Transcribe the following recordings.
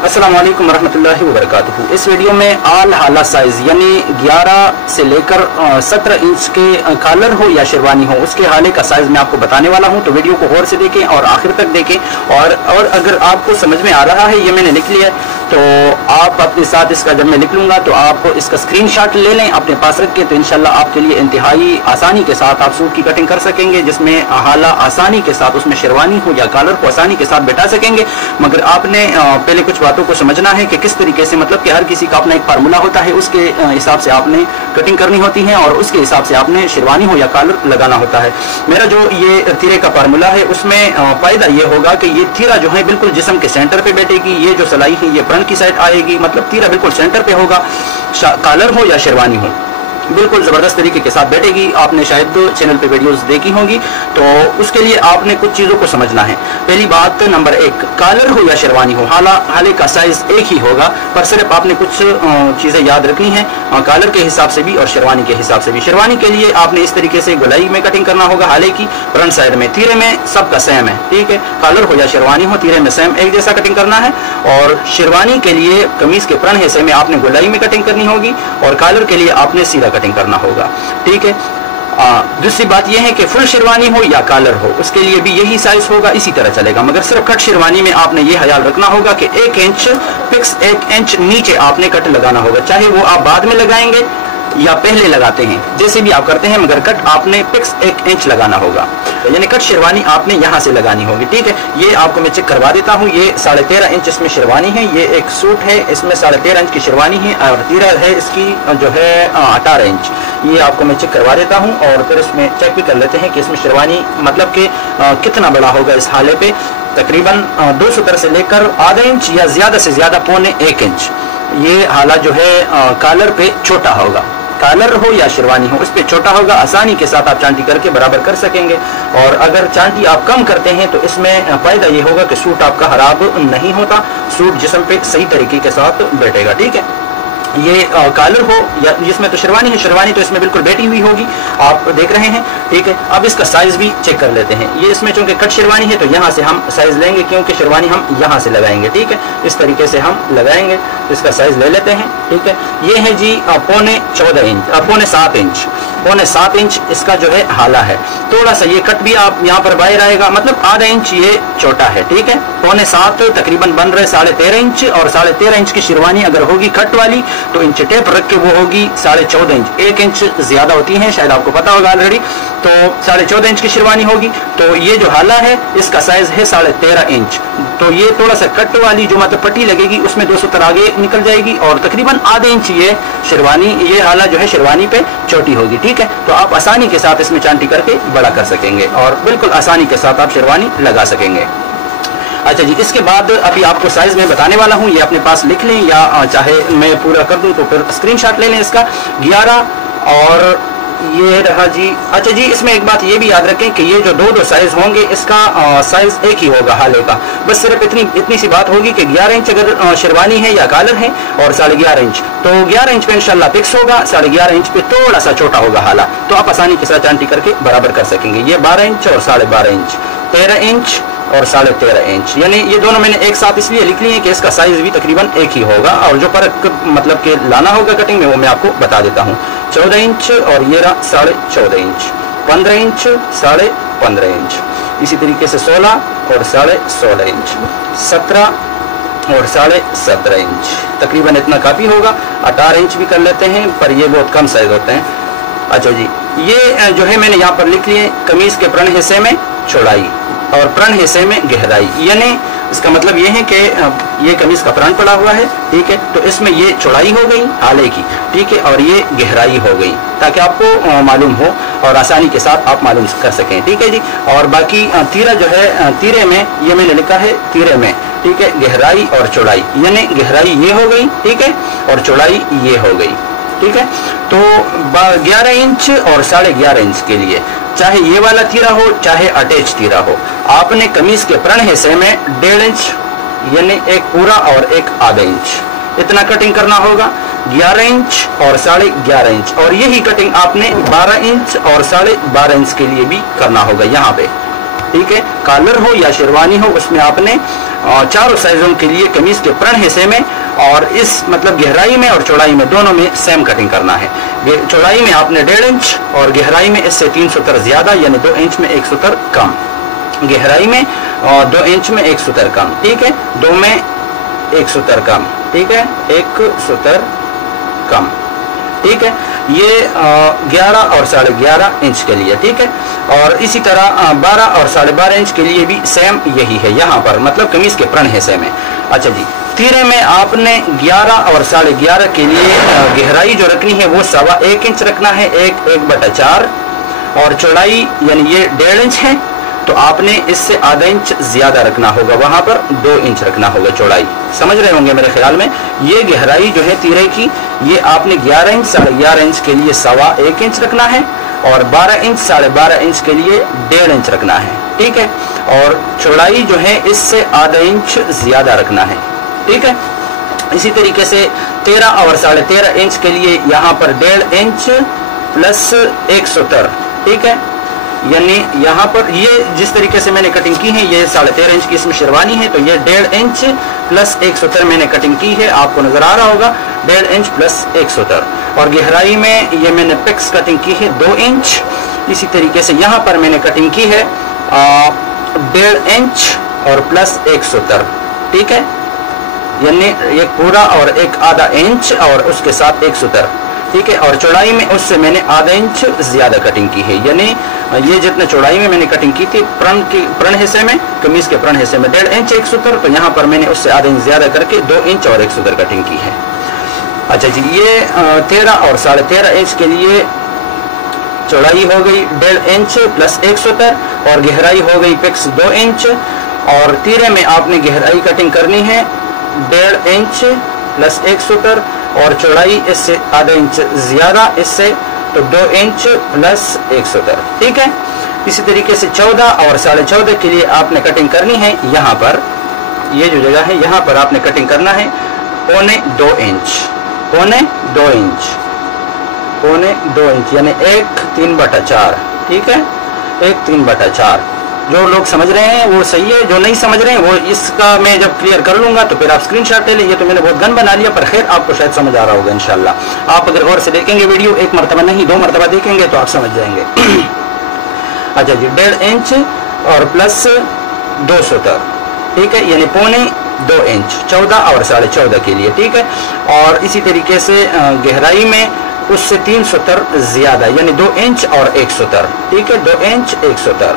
अस्सलाम वालेकुम वरहमतुल्लाहि वबरकातुहू। इस वीडियो में आल हाला साइज़ यानी 11 से लेकर 17 इंच के कॉलर हो या शेरवानी हो उसके हाले का साइज़ मैं आपको बताने वाला हूं, तो वीडियो को गौर से देखें और आखिर तक देखें। और अगर आपको समझ में आ रहा है, ये मैंने लिख लिया तो आप अपने साथ इसका जब मैं लिख लूँगा तो आप इसका स्क्रीनशॉट ले लें अपने पास रख के, तो इंशाल्लाह आपके लिए इंतहाई आसानी के साथ आप सूट की कटिंग कर सकेंगे, जिसमें हाला आसानी के साथ उसमें शेरवानी हो या कॉलर को आसानी के साथ बैठा सकेंगे। मगर आपने पहले कुछ बातों को समझना है कि किस तरीके से, मतलब कि हर किसी का अपना एक फार्मूला होता है, उसके हिसाब से आपने कटिंग करनी होती है और उसके हिसाब से आपने शेरवानी हो या कॉलर लगाना होता है। मेरा जो ये तीरे का फार्मूला है उसमें फायदा ये होगा कि ये तीरा जो है बिल्कुल जिस्म के सेंटर पे बैठेगी। ये जो सलाई है ये फ्रंट की साइड आएगी, मतलब तीरा बिल्कुल सेंटर पे होगा। कॉलर हो या शेरवानी हो बिल्कुल ज़बरदस्त तरीके के साथ बैठेगी। आपने शायद चैनल पे वीडियोस देखी होंगी, तो उसके लिए आपने कुछ चीज़ों को समझना है। पहली बात नंबर 1, कॉलर हो या शेरवानी हो हाले का साइज़ एक ही होगा, पर सिर्फ आपने कुछ चीज़ें याद रखनी है कॉलर के हिसाब से भी और शेरवानी के हिसाब से भी। शेरवानी के लिए आपने इस तरीके से गोलाई में कटिंग करना होगा, हाले की फ्रंट साइड में। तीरे में सबका सेम है, ठीक है, कॉलर हो या शेरवानी हो तीरे में सेम एक जैसा कटिंग करना है। और शेरवानी के लिए कमीज के फ्रंट हिस्से में आपने गोलाई में कटिंग करनी होगी और कॉलर के लिए आपने सीधा कटिंग करना होगा, ठीक है। दूसरी बात यह है कि फुल शेरवानी हो या कॉलर हो उसके लिए भी यही साइज होगा, इसी तरह चलेगा। मगर सिर्फ कट शेरवानी में आपने ये ख्याल रखना होगा कि 1 इंच फिक्स 1 इंच नीचे आपने कट लगाना होगा, चाहे वो आप बाद में लगाएंगे या पहले लगाते हैं, जैसे भी आप करते हैं, मगर कट आपने फिक्स 1 इंच लगाना होगा। यानी कट शेरवानी आपने यहाँ से लगानी होगी, ठीक है। ये आपको मैं चेक करवा देता हूँ। ये 13.5 इंच इसमें शेरवानी है, ये एक सूट है, इसमें 13.5 इंच की शेरवानी है और तीरा है इसकी जो है 18 इंच। ये आपको मैं चेक करवा देता हूँ और फिर इसमें चेक भी कर लेते हैं कि इसमें शेरवानी मतलब कि कितना बड़ा होगा इस हाले पे। तकरीबन 2 सतर से लेकर आधा इंच या ज़्यादा से ज़्यादा पौने 1 इंच ये हाला जो है कॉलर पे छोटा होगा। कॉलर हो या शेरवानी हो उस पर छोटा होगा, आसानी के साथ आप चांटी करके बराबर कर सकेंगे। और अगर चांटी आप कम करते हैं तो इसमें फायदा ये होगा कि सूट आपका खराब नहीं होता, सूट जिस्म पे सही तरीके के साथ बैठेगा, ठीक है। ये कॉलर हो या जिसमें तो शेरवानी है, शेरवानी तो इसमें बिल्कुल बैठी हुई होगी, आप देख रहे हैं, ठीक है। अब इसका साइज भी चेक कर लेते हैं। ये इसमें चूंकि कट शेरवानी है तो यहाँ से हम साइज लेंगे, क्योंकि शेरवानी हम यहाँ से लगाएंगे, ठीक है। इस तरीके से हम लगाएंगे, इसका साइज ले लेते हैं, ठीक है। ये है जी पौने 7 इंच, पौने 7 इंच इसका जो है हाला है। थोड़ा सा ये कट भी आप यहाँ पर बाहर आएगा, मतलब आधा इंच ये छोटा है, ठीक है। पौने 7 तकरीबन बन रहे 13.5 इंच और 13.5 इंच की शेरवानी अगर होगी कट वाली तो इंच टेप रख के वो होगी 14.5 इंच। 1 इंच ज्यादा होती है, शायद आपको पता होगा ऑलरेडी। तो 14.5 इंच की शेरवानी होगी, तो ये जो हाला है इसका साइज है 13.5 इंच। तो ये थोड़ा सा कट वाली जो मतलब पट्टी लगेगी उसमें 2 सतर आगे निकल जाएगी और तकरीबन आधे इंच ये शेरवानी, ये हाला जो है शेरवानी पे छोटी होगी, ठीक है। तो आप आसानी के साथ इसमें चांटी करके बड़ा कर सकेंगे और बिल्कुल आसानी के साथ आप शेरवानी लगा सकेंगे। अच्छा जी, इसके बाद अभी आपको साइज में बताने वाला हूँ, ये अपने पास लिख लें या चाहे मैं पूरा कर दूं तो फिर स्क्रीनशॉट ले लें इसका। 11 और ये रहा जी। अच्छा जी, इसमें एक बात ये भी याद रखें कि ये जो दो साइज होंगे इसका साइज एक ही होगा हाले का। बस सिर्फ इतनी सी बात होगी कि 11 इंच अगर शेरवानी है या कॉलर है और 11.5 इंच, तो 11 इंच पे इंशाल्लाह फिक्स होगा, 11.5 इंच पे थोड़ा सा छोटा होगा हाला, तो आप आसानी के साथ चांटी करके बराबर कर सकेंगे। ये 12 इंच और 12.5 इंच, 13 इंच और 13.5 इंच, यानी ये दोनों मैंने एक साथ इसलिए लिख लिए कि इसका साइज भी तकरीबन एक ही होगा। और जो फर्क मतलब कि लाना होगा कटिंग में वो मैं आपको बता देता हूँ। 14 इंच और ये रहा 14.5 इंच, 15 इंच, 15.5 इंच, इसी तरीके से 16 और 16.5 इंच, 17 और 17.5 इंच, तकरीबन इतना काफ़ी होगा। 18 इंच भी कर लेते हैं, पर ये बहुत कम साइज होते हैं। अच्छा जी, ये जो है मैंने यहाँ पर लिख लिए कमीज के फ्रंट हिस्से में चौड़ाई और फ्रंट हिस्से में गहराई, यानी इसका मतलब ये है कि ये कमीज का फ्रंट पड़ा हुआ है, ठीक है, तो इसमें ये चौड़ाई हो गई हाले की, ठीक है, और ये गहराई हो गई, ताकि आपको मालूम हो और आसानी के साथ आप मालूम कर सकें, ठीक है जी। और बाकी तीरा जो है, तीरे में ये मैंने लिखा है तीरे में, ठीक है, गहराई और चौड़ाई, यानी गहराई ये हो गई, ठीक है, और चौड़ाई ये हो गई, ठीक है। तो 11 इंच और 11.5 इंच के लिए चाहे ये वाला तीरा हो चाहे अटैच तीरा हो, आपने कमीज के फ्रंट हिस्से में 1.5 इंच यानी एक पूरा और एक आधा इंच इतना कटिंग करना होगा। 11 इंच और 11.5 इंच, और यही कटिंग आपने 12 इंच और 12.5 इंच के लिए भी करना होगा यहाँ पे, ठीक है, कॉलर हो या शेरवानी हो, उसमें आपने चारों साइजों के लिए कमीज के फ्रंट हिस्से में और इस मतलब गहराई में और चौड़ाई में दोनों में सेम कटिंग करना है। चौड़ाई में आपने 1.5 इंच और गहराई में इससे 3 सूत्र ज्यादा यानी 2 इंच में 1 सूत्र कम, गहराई में 2 इंच में 1 सूत्र कम, ठीक है, 2 में 1 सूत्र कम, ठीक है, 1 सूत्र कम, ठीक है। ये 11 और 11.5 इंच के लिए, ठीक है। और इसी तरह 12 और 12.5 इंच के लिए भी सेम यही है यहाँ पर, मतलब कमीज के फ्रंट हिस्से में। अच्छा जी, तीरे में आपने 11 और 11.5 के लिए गहराई जो रखनी है वो 1.25 इंच रखना है, 1/4, और चौड़ाई यानी ये 1.5 इंच है तो आपने इससे आधा इंच ज्यादा रखना होगा, वहां पर 2 इंच रखना होगा चौड़ाई। समझ रहे होंगे मेरे ख्याल में। ये गहराई जो है तीरे की, ये आपने 11 इंच 11.5 इंच के लिए 1.25 इंच रखना है और 12 इंच 12.5 इंच के लिए 1.5 इंच रखना है, ठीक है। और चौड़ाई जो है इससे आधा इंच ज्यादा रखना है, ठीक है। इसी तरीके से 13 और 13.5 इंच के लिए यहाँ पर 1.5 इंच प्लस 1 सूत्र, ठीक है। यानी यहाँ पर ये जिस तरीके से मैंने कटिंग की है, ये 13.5 इंच की इसमें शेरवानी है, तो ये 1.5 इंच प्लस 1 सूत्र मैंने कटिंग की है, आपको नजर आ रहा होगा 1.5 इंच प्लस 1 सूत्र। और गहराई में ये मैंने पिक्स कटिंग की है 2 इंच। इसी तरीके से यहाँ पर मैंने कटिंग की है 1.5 इंच और प्लस 1 सूत्र, ठीक है, यानी एक पूरा और एक आधा इंच और उसके साथ 1 सूत्र, ठीक है। और चौड़ाई में उससे मैंने आधा इंच ज्यादा कटिंग की है, यानी ये जितने चौड़ाई में मैंने कटिंग की थी फ्रंट हिस्से में, कमीज के फ्रंट हिस्से में 1.5 इंच 1 सूत्र, तो यहाँ पर मैंने उससे आधा इंच ज्यादा करके 2 इंच और 1 सूत्र कटिंग की है। अच्छा जी, ये 13 और 13.5 इंच के लिए चौड़ाई हो गई 1.5 इंच प्लस 1 सूत्र और गहराई हो गई फिक्स 2 इंच। और तीरे में आपने गहराई कटिंग करनी है 1.5 इंच प्लस 1 सूत्र और चौड़ाई इससे आधा इंच ज्यादा इससे, तो 2 इंच प्लस 1 सूत्र, ठीक है। इसी तरीके से 14 और 14.5 के लिए आपने कटिंग करनी है, यहाँ पर ये जो जगह है यहाँ पर आपने कटिंग करना है 1.25 इंच, 1.25 इंच, 1.25 इंच यानी 1 3/4, ठीक है, 1 3/4। जो लोग समझ रहे हैं वो सही है, जो नहीं समझ रहे हैं वो इसका मैं जब क्लियर कर लूंगा तो फिर आप स्क्रीनशॉट ले लीजिए। तो मैंने बहुत गन बना लिया, पर खैर आपको शायद समझ आ रहा होगा इंशाल्लाह। आप अगर गौर से देखेंगे वीडियो, एक मरतबा नहीं 2 मरतबा देखेंगे तो आप समझ जाएंगे। अच्छा जी, 1.5 इंच और प्लस 2 सूत्र, ठीक है, यानी 1.25 इंच 14 और 14.5 के लिए, ठीक है। और इसी तरीके से गहराई में उससे 3 सूत्र ज्यादा यानी 2 इंच और 1 सूत्र, ठीक है, 2 इंच 1 सूत्र,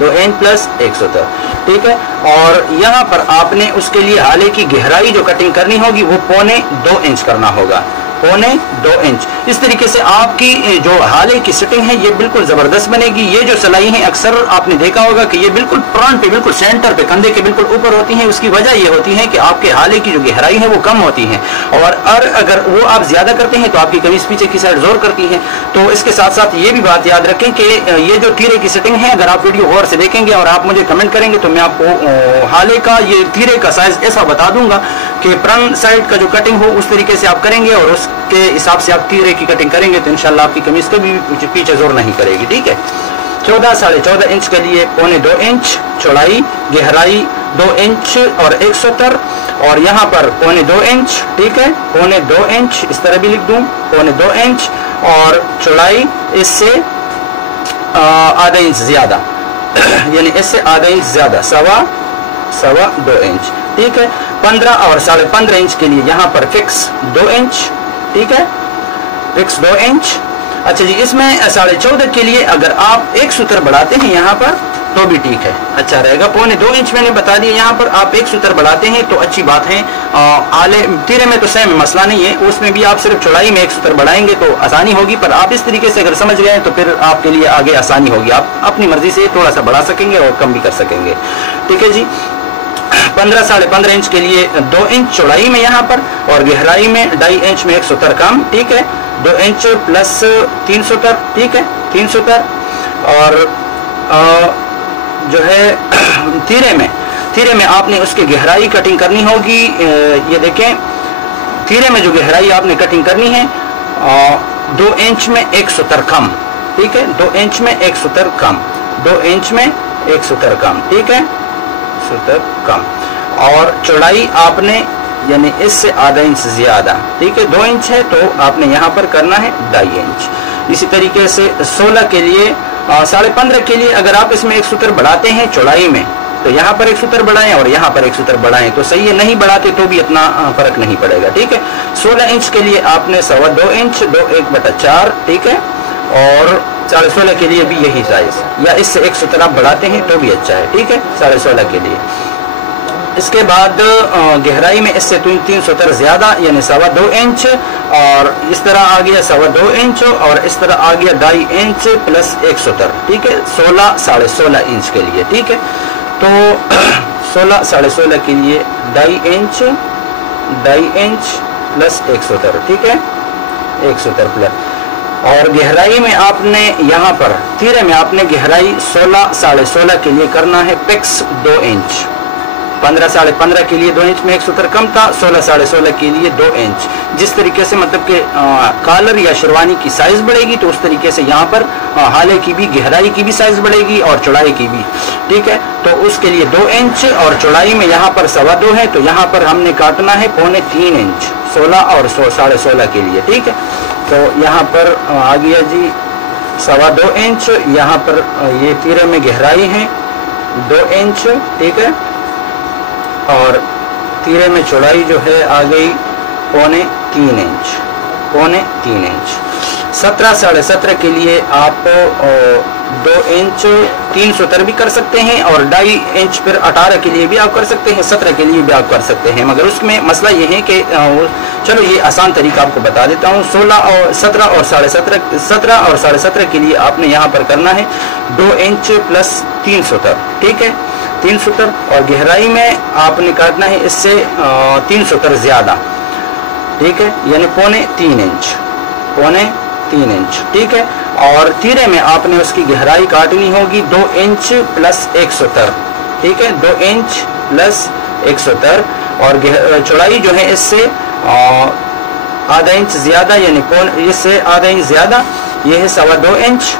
2 इंच प्लस 1 सूत्र, ठीक है। और यहाँ पर आपने उसके लिए हाले की गहराई जो कटिंग करनी होगी वो 1.25 इंच करना होगा, 1.25 इंच। इस तरीके से आपकी जो हाले की सिटिंग है ये बिल्कुल जबरदस्त बनेगी। ये जो सिलाई है अक्सर आपने देखा होगा कि ये बिल्कुल फ्रंट पे, बिल्कुल सेंटर पे, कंधे के बिल्कुल ऊपर होती है। उसकी वजह ये होती है कि आपके हाले की जो गहराई है वो कम होती है, और अगर वो आप ज्यादा करते हैं तो आपकी कमीज पीछे की साइड जोर करती है। तो इसके साथ साथ ये भी बात याद रखें कि ये जो तीरे की सिटिंग है, अगर आप वीडियो गौर से देखेंगे और आप मुझे कमेंट करेंगे तो मैं आपको हाले का ये तीरे का साइज ऐसा बता दूंगा कि फ्रंट साइड का जो कटिंग हो उस तरीके से आप करेंगे और उसके हिसाब से आप तीरे की कटिंग करेंगे तो इंशाल्लाह आपकी कमीज कभी पीछे जोर नहीं करेगी, ठीक है। 14 14.5 इंच के लिए 1.25 इंच चौड़ाई, गहराई 2 इंच और 1 सूत्र, और यहाँ पर 1.25 इंच, ठीक है, 1.25 इंच इस तरह भी लिख दूं, 1.25 इंच और चौड़ाई इससे आधा इंच ज्यादा यानी इससे आधा इंच ज्यादा, 2 इंच, ठीक है। 15 और 15.5 इंच के लिए यहाँ पर फिक्स 2 इंच, ठीक है, फिक्स 2 इंच। अच्छा जी, इसमें 14.5 के लिए अगर आप 1 सूत्र बढ़ाते हैं यहाँ पर तो भी ठीक है, अच्छा रहेगा। 1.25 इंच मैंने बता दिया, यहाँ पर आप 1 सूत्र बढ़ाते हैं तो अच्छी बात है। आले तीरे में तो सेम मसला नहीं है, उसमें भी आप सिर्फ चौड़ाई में 1 सूत्र बढ़ाएंगे तो आसानी होगी, पर आप इस तरीके से अगर समझ गए तो फिर आपके लिए आगे आसानी होगी। आप अपनी मर्जी से थोड़ा सा बढ़ा सकेंगे और कम भी कर सकेंगे, ठीक है जी। 15 15.5 इंच के लिए 2 इंच चौड़ाई में यहाँ पर, और गहराई में 2.5 इंच में 1 सूत्र कम, ठीक है, 2 इंच प्लस 3 सूत्र, ठीक है, 3 सूत्र। और जो है तीरे में आपने उसकी गहराई कटिंग करनी होगी। ये देखें, तीरे में जो गहराई आपने कटिंग करनी है 2 इंच में 1 सूत्र कम, ठीक है, 2 इंच में 1 सूत्र कम, 2 इंच में 1 सूत्र कम, ठीक है, सूत्र कम। और चौड़ाई आपने यानी इससे आधा इंच ज्यादा, ठीक है, 2 इंच है तो आपने यहाँ पर करना है 2.5 इंच। इसी तरीके से 16 के लिए 15.5 के लिए अगर आप इसमें 1 सूत्र बढ़ाते हैं चौड़ाई में तो यहाँ पर 1 सूत्र बढ़ाएं और यहाँ पर 1 सूत्र बढ़ाएं तो सही है, नहीं बढ़ाते तो भी इतना फर्क नहीं पड़ेगा, ठीक है। 16 इंच के लिए आपने 2.25 इंच 2 1/4, ठीक है, और 16.5 के लिए भी यही साइज या इससे 1 सूत्र आप बढ़ाते हैं तो भी अच्छा है, ठीक है, 16.5 के लिए। इसके बाद गहराई में इससे 3 सूत्र ज्यादा यानी 2.25 इंच, और इस तरह आ गया 2.25 इंच, और इस तरह आ गया 2.5 इंच प्लस 1 सूत्र, ठीक है, 16 16.5 इंच के लिए, ठीक है। तो 16 16.5 के लिए 2.5 इंच प्लस 1 सूत्र, ठीक है, 1 सूत्र प्लस। और गहराई में आपने यहाँ पर तीरे में आपने गहराई 16 16.5 के लिए करना है फिक्स 2 इंच। 15 15.5 के लिए 2 इंच में 1 सूत्र कम था, 16 16.5 के लिए 2 इंच। जिस तरीके से मतलब कि कॉलर या शेरवानी की साइज बढ़ेगी तो उस तरीके से यहाँ पर हाले की भी गहराई की भी साइज बढ़ेगी और चौड़ाई की भी, ठीक है। तो उसके लिए 2 इंच और चौड़ाई में यहाँ पर 2.25 है तो यहाँ पर हमने काटना है 3.25 इंच 16 और 16.5 के लिए, ठीक है। तो यहाँ पर आ गया जी 2.25 इंच, यहाँ पर ये तीरे में गहराई है 2 इंच, ठीक है, और तीरे में चौड़ाई जो है आ गई 3.25 इंच, 3.25 इंच। 17 17.5 के लिए आप 2 इंच 3 सूत्र भी कर सकते हैं और 2.5 इंच फिर 18 के लिए भी आप कर सकते हैं, 17 के लिए भी आप कर सकते हैं। मगर उसमें मसला ये है कि चलो ये आसान तरीका आपको बता देता हूँ। 16 और 17 और 17.5 17 और 17.5 के लिए आपने यहाँ पर करना है 2 इंच प्लस 3 सूत्र, ठीक है, 3 सूत्र। और गहराई में आपने काटना है इससे 3 सूत्र ज्यादा, ठीक है, यानी 3.25 इंच, 3.25 इंच, ठीक है। और तीरे में आपने उसकी गहराई काटनी होगी 2 इंच प्लस 1 सूत्र, ठीक है, 2 इंच प्लस 1 सूत्र। और चौड़ाई जो है इससे आधा इंच ज्यादा यानी इससे आधा इंच ज्यादा, ये है 2.25 इंच,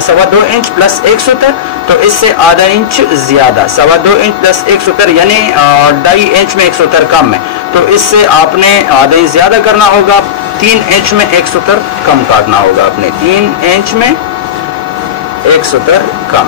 2.25 इंच प्लस 1 सूत्र, तो इससे आधा इंच ज्यादा 2.25 इंच प्लस 1 सूत्र यानी 2.5 इंच में 1 सूत्र कम है, तो इससे आपने आधा इंच ज्यादा करना होगा, 3 इंच में 1 सूत्र कम काटना होगा आपने, 3 इंच में 1 सूत्र कम,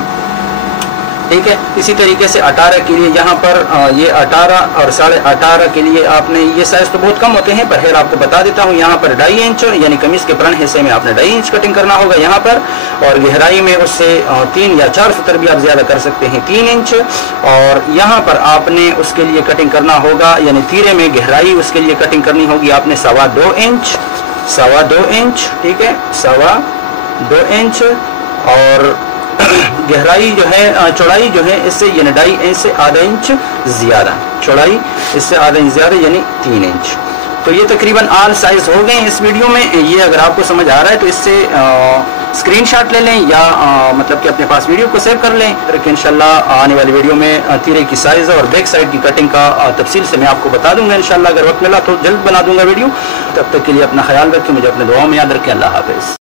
ठीक है। इसी तरीके से 18 के लिए यहाँ पर ये 18 और 18.5 के लिए आपने ये साइज तो बहुत कम होते हैं पर खैर आपको बता देता हूँ, यहाँ पर 2.5 इंच यानी कमीज के फ्रंट हिस्से में आपने 2.5 इंच कटिंग करना होगा यहाँ पर, और गहराई में उससे 3 या 4 सूत्र भी आप ज्यादा कर सकते हैं 3 इंच। और यहाँ पर आपने उसके लिए कटिंग करना होगा यानी तीरे में गहराई उसके लिए कटिंग करनी होगी आपने 2.25 इंच, 2.25 इंच, ठीक है, 2.25 इंच। और गहराई जो है चौड़ाई जो है इससे यानी 2.5 इंच से आधा इंच ज्यादा, चौड़ाई इससे आधा इंच ज्यादा यानी 3 इंच। तो ये तकरीबन आल साइज हो गए इस वीडियो में। ये अगर आपको समझ आ रहा है तो इससे स्क्रीनशॉट ले लें या मतलब कि अपने पास वीडियो को सेव कर लें, फिर इंशाल्लाह आने वाली वीडियो में तीरे की साइज और बैक साइड की कटिंग का तफसील से मैं आपको बता दूंगा इंशाल्लाह। अगर वक्त मिला तो जल्द बना दूंगा वीडियो। तब तक के लिए अपना ख्याल रखें, मुझे अपने दुआओं में याद रखें। अल्लाह हाफिज।